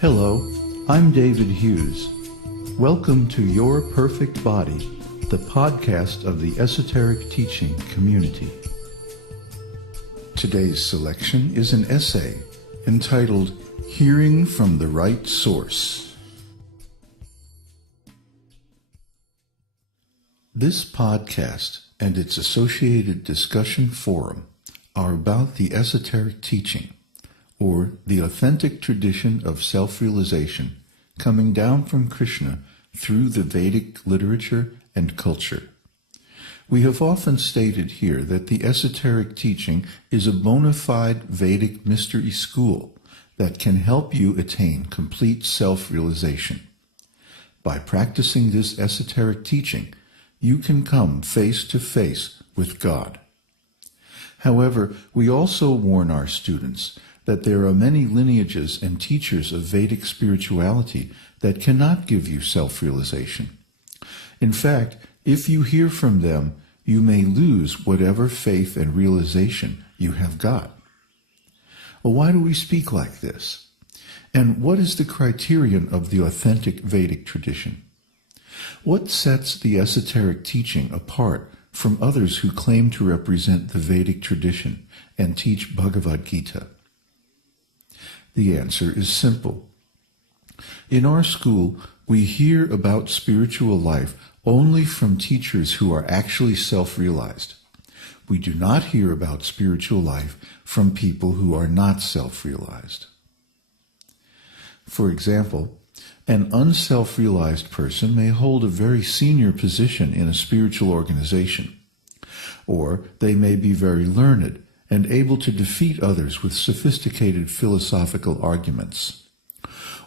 Hello, I'm David Hughes. Welcome to Your Perfect Body, the podcast of the Esoteric Teaching community. Today's selection is an essay entitled Hearing from the Right Source. This podcast and its associated discussion forum are about the Esoteric Teaching, or the authentic tradition of self-realization coming down from Kṛṣṇa through the Vedic literature and culture. We have often stated here that the Esoteric Teaching is a bona-fide Vedic mystery school that can help you attain complete self-realization. By practicing this Esoteric Teaching, you can come face to face with God. However, we also warn our students that there are many lineages and teachers of Vedic spirituality that cannot give you self-realization. In fact, if you hear from them, you may lose whatever faith and realization you have got. Well, why do we speak like this? And what is the criterion of the authentic Vedic tradition? What sets the Esoteric Teaching apart from others who claim to represent the Vedic tradition and teach Bhagavad-gītā? The answer is simple. In our school, we hear about spiritual life only from teachers who are actually self-realized. We do not hear about spiritual life from people who are not self-realized. For example, an unself-realized person may hold a very senior position in a spiritual organization, or they may be very learned and able to defeat others with sophisticated philosophical arguments.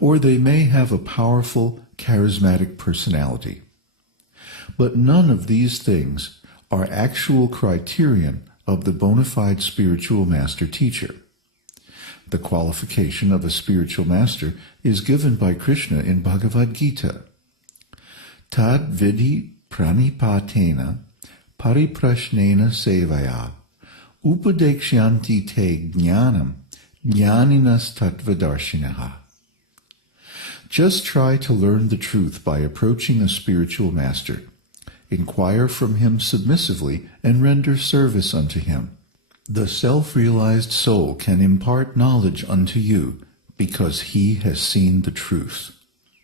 Or they may have a powerful, charismatic personality. But none of these things are actual criterion of the bona fide spiritual master teacher. The qualification of a spiritual master is given by Kṛṣṇa in Bhagavad-gītā. Tad vidhi pranipatena pariprashnena sevaya upadekshanti te jnanam jnaninas tattvadarshinaha. Just try to learn the truth by approaching a spiritual master. Inquire from him submissively and render service unto him. The self-realized soul can impart knowledge unto you because he has seen the truth.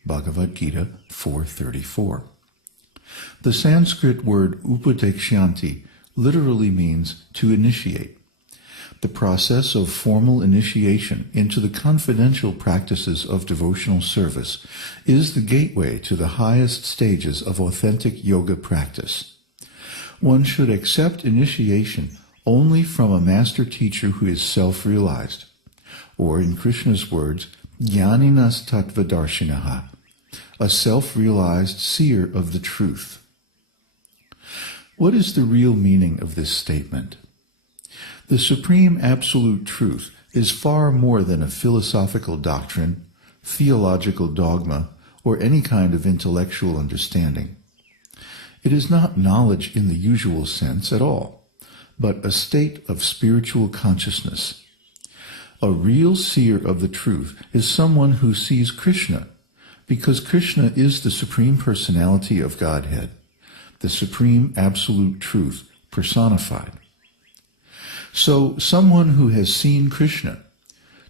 Bhagavad-gītā 4:34. The Sanskrit word upadekshanti literally means to initiate. The process of formal initiation into the confidential practices of devotional service is the gateway to the highest stages of authentic yoga practice. One should accept initiation only from a master teacher who is self-realized, or in Kṛṣṇa's words, jnaninas tattvadarshinaha, a self-realized seer of the truth. What is the real meaning of this statement? The supreme absolute truth is far more than a philosophical doctrine, theological dogma, or any kind of intellectual understanding. It is not knowledge in the usual sense at all, but a state of spiritual consciousness. A real seer of the truth is someone who sees Kṛṣṇa, because Kṛṣṇa is the Supreme Personality of Godhead, the Supreme Absolute Truth personified. So, someone who has seen Kṛṣṇa,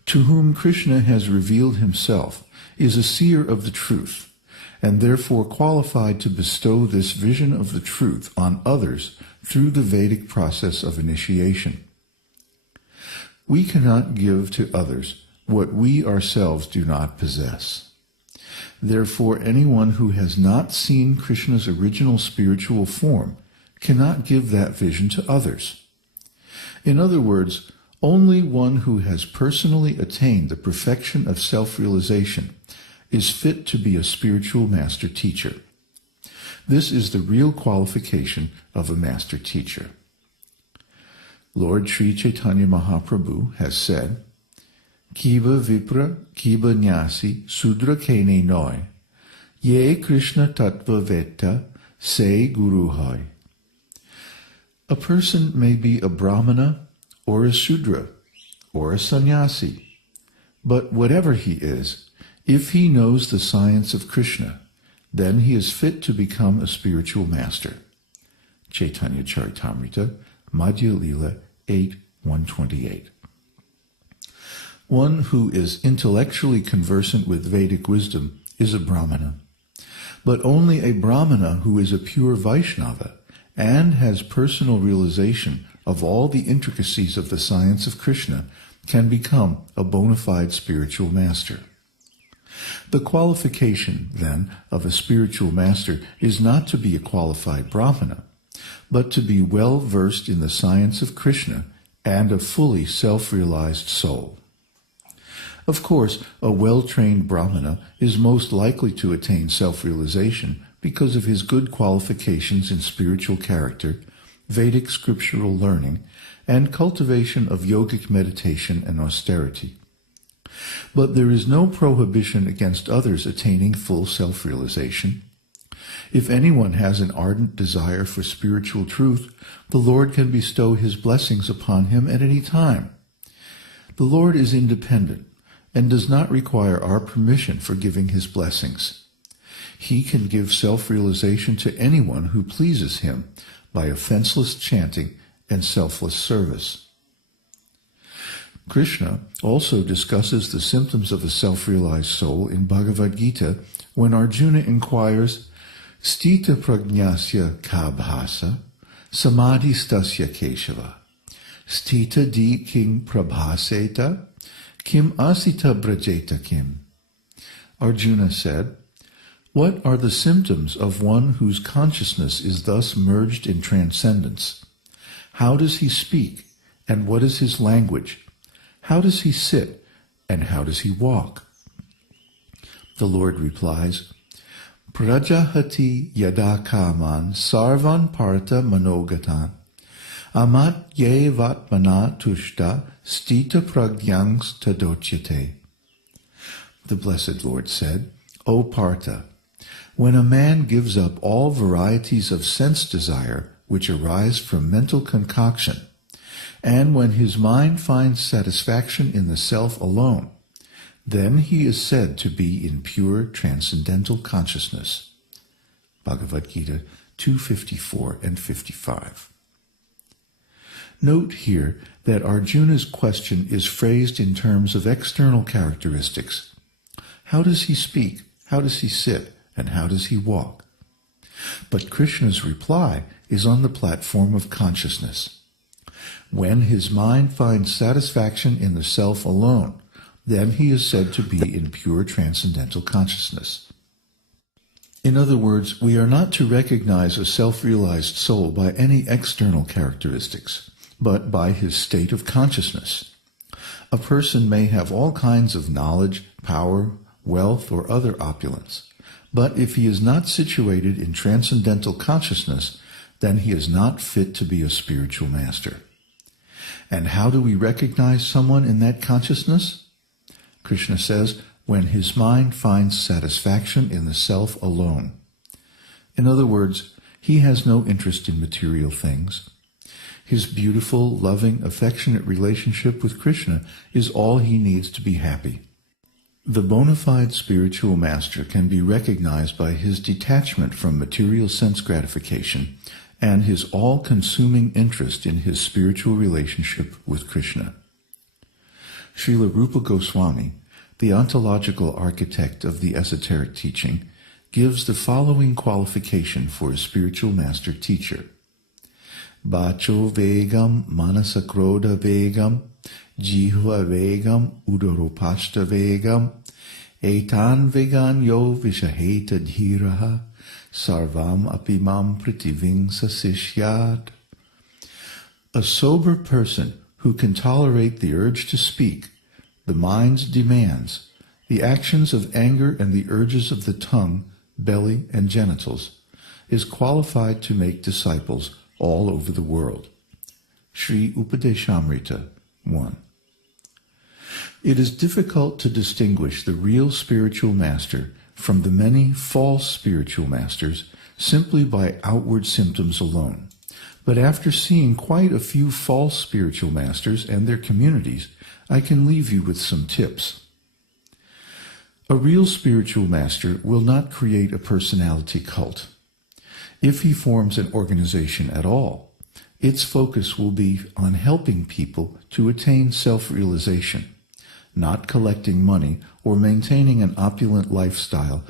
to whom Kṛṣṇa has revealed himself, is a seer of the truth, and therefore qualified to bestow this vision of the truth on others through the Vedic process of initiation. We cannot give to others what we ourselves do not possess. Therefore, anyone who has not seen Kṛṣṇa's original spiritual form cannot give that vision to others. In other words, only one who has personally attained the perfection of self-realization is fit to be a spiritual master teacher. This is the real qualification of a master teacher. Lord Sri Chaitanya Mahaprabhu has said, Kiva Vipra, Kiva Nyasi, Sudra Kene Noi, Ye Kṛṣṇa Tattva Veta, Se Guru Hai. A person may be a Brahmana, or a Sudra, or a Sannyasi, but whatever he is, if he knows the science of Kṛṣṇa, then he is fit to become a spiritual master. Chaitanya Charitamrita, Madhya Lila 8:128. One who is intellectually conversant with Vedic wisdom is a Brahmana, but only a Brahmana who is a pure Vaishnava and has personal realization of all the intricacies of the science of Kṛṣṇa can become a bona fide spiritual master. The qualification, then, of a spiritual master is not to be a qualified Brahmana, but to be well versed in the science of Kṛṣṇa and a fully self-realized soul. Of course, a well-trained Brahmana is most likely to attain self-realization because of his good qualifications in spiritual character, Vedic scriptural learning, and cultivation of yogic meditation and austerity. But there is no prohibition against others attaining full self-realization. If anyone has an ardent desire for spiritual truth, the Lord can bestow his blessings upon him at any time. The Lord is independent and does not require our permission for giving his blessings. He can give self-realization to anyone who pleases him by offenseless chanting and selfless service. Kṛṣṇa also discusses the symptoms of a self-realized soul in Bhagavad-gītā when Arjuna inquires, Stita pragnasya ka bhasa, samadhi stasya keshava, stita di king prabhaseta, kim asita brajeta kim. Arjuna said, what are the symptoms of one whose consciousness is thus merged in transcendence? How does he speak, and what is his language? How does he sit, and how does he walk? The Lord replies, Prajahati yada kaman sarvan parta manogatan, amat ye vatmana tushta stita pragyangs tadocyate. The Blessed Lord said, O Partha, when a man gives up all varieties of sense desire which arise from mental concoction, and when his mind finds satisfaction in the self alone, then he is said to be in pure transcendental consciousness. Bhagavad-gītā 2:54 and 55. Note here that Arjuna's question is phrased in terms of external characteristics. How does he speak? How does he sit? And how does he walk? But Krishna's reply is on the platform of consciousness. When his mind finds satisfaction in the self alone, then he is said to be in pure transcendental consciousness. In other words, we are not to recognize a self-realized soul by any external characteristics, but by his state of consciousness. A person may have all kinds of knowledge, power, wealth, or other opulence, but if he is not situated in transcendental consciousness, then he is not fit to be a spiritual master. And how do we recognize someone in that consciousness? Kṛṣṇa says, when his mind finds satisfaction in the self alone. In other words, he has no interest in material things. His beautiful, loving, affectionate relationship with Kṛṣṇa is all he needs to be happy. The bona fide spiritual master can be recognized by his detachment from material sense gratification and his all-consuming interest in his spiritual relationship with Kṛṣṇa. Srila Rupa Goswami, the ontological architect of the esoteric teaching, gives the following qualification for a spiritual master teacher. Bacho vegam manasakroda vegam jihva vegam udaropashta vegam etan vegan yo vishaheta dhiraha sarvam apimam pritiving sasishyat. A sober person who can tolerate the urge to speak, the mind's demands, the actions of anger and the urges of the tongue, belly, and genitals, is qualified to make disciples all over the world. Sri Upadeshamrita 1. It is difficult to distinguish the real spiritual master from the many false spiritual masters simply by outward symptoms alone. But after seeing quite a few false spiritual masters and their communities, I can leave you with some tips. A real spiritual master will not create a personality cult. If he forms an organization at all, its focus will be on helping people to attain self-realization, not collecting money or maintaining an opulent lifestyle